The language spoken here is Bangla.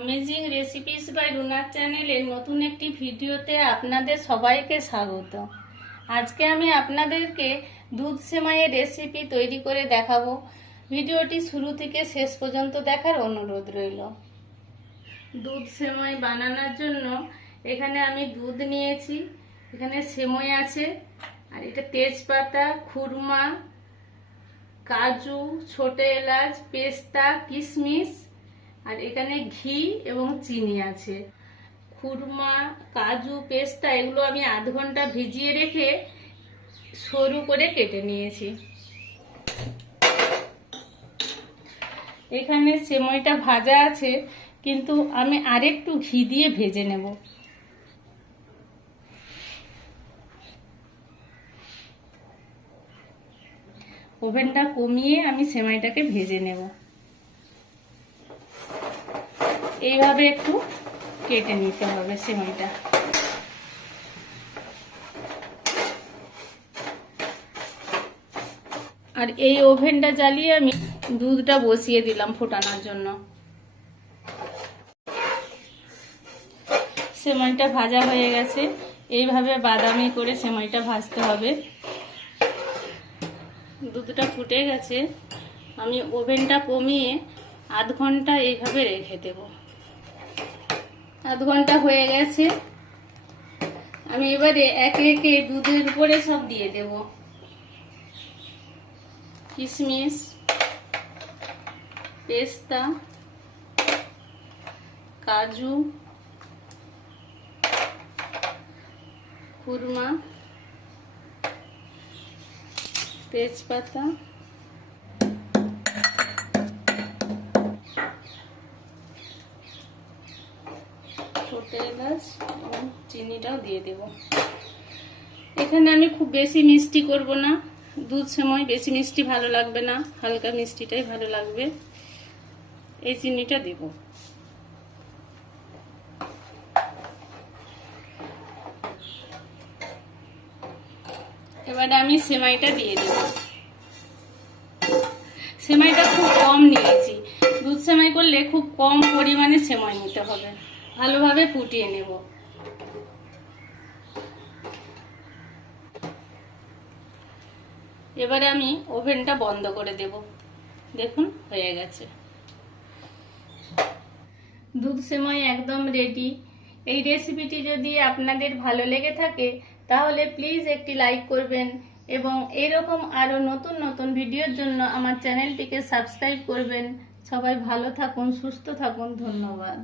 अमेजिंग रेसिपिज बाय रुनार চ্যানেলের নতুন একটি ভিডিওতে আপনাদের সবাইকে স্বাগত। আজকে আমি আপনাদেরকে দুধ সেমাইয়ের রেসিপি তৈরি করে দেখাবো। ভিডিওটি শুরু থেকে শেষ পর্যন্ত দেখার অনুরোধ রইল। দুধ সেমাই বানানোর জন্য এখানে আমি দুধ নিয়েছি, এখানে সেমাই আছে, আর এটা তেজপাতা, খুরমা, কাজু, ছোট এলাচ, পেস্তা, কিশমিশ, আর এখানে ঘি এবং চিনি আছে। খুরমা, কাজু, পেস্তা এগুলো আমি আধ ঘন্টা ভিজিয়ে রেখে সরু করে কেটে নিয়েছি। এখানে সেমাইটা ভাজা আছে, কিন্তু আমি আরেকটু ঘি দিয়ে ভেজে নেব। ওভেনটা কমিয়ে আমি সেমাইটাকে ভেজে নেব। এইভাবে একটু কেটে নিতে হবে সেমাইটা। আর এই ওভেনটা জ্বালিয়ে আমি দুধটা বসিয়ে দিলাম ফোটানোর জন্য। সেমাইটা ভাজা হয়ে গেছে, এইভাবে বাদামি করে সেমাইটা ভাজতে হবে। দুধটা ফুটে গেছে, আমি ওভেনটা কমিয়ে আধ ঘন্টা এইভাবে রেখে দেব। আধ ঘন্টা হয়ে গেছে, আমি এবারে একে একে দুধের উপরে সব দিয়ে দেব। কিশমিশ, পেস্তা, কাজু, খুরমা, তেজপাতা, ছোট এলাচ এবং চিনিটাও দিয়ে দেব। এখানে আমি খুব বেশি মিষ্টি করব না, দুধ সেমাই বেশি মিষ্টি ভালো লাগবে না, হালকা মিষ্টিটাই ভালো লাগবে। এই চিনিটা দেব। এবারে আমি সেমাইটা দিয়ে দেব। সেমাইটা খুব কম নিয়েছি, দুধ সেমাই করলে খুব কম পরিমাণে সেমাই নিতে হবে। ভালোভাবে ফুটিয়ে নেব। এবারে আমি ওভেনটা বন্ধ করে দেব। দেখুন হয়ে গেছে। দুধ সেমাই একদম রেডি। এই রেসিপিটি যদি আপনাদের ভালো লেগে থাকে তাহলে প্লিজ একটি লাইক করবেন এবং এরকম আরো নতুন নতুন ভিডিওর জন্য আমার চ্যানেলটিকে সাবস্ক্রাইব করবেন। সবাই ভালো থাকুন, সুস্থ থাকুন। ধন্যবাদ।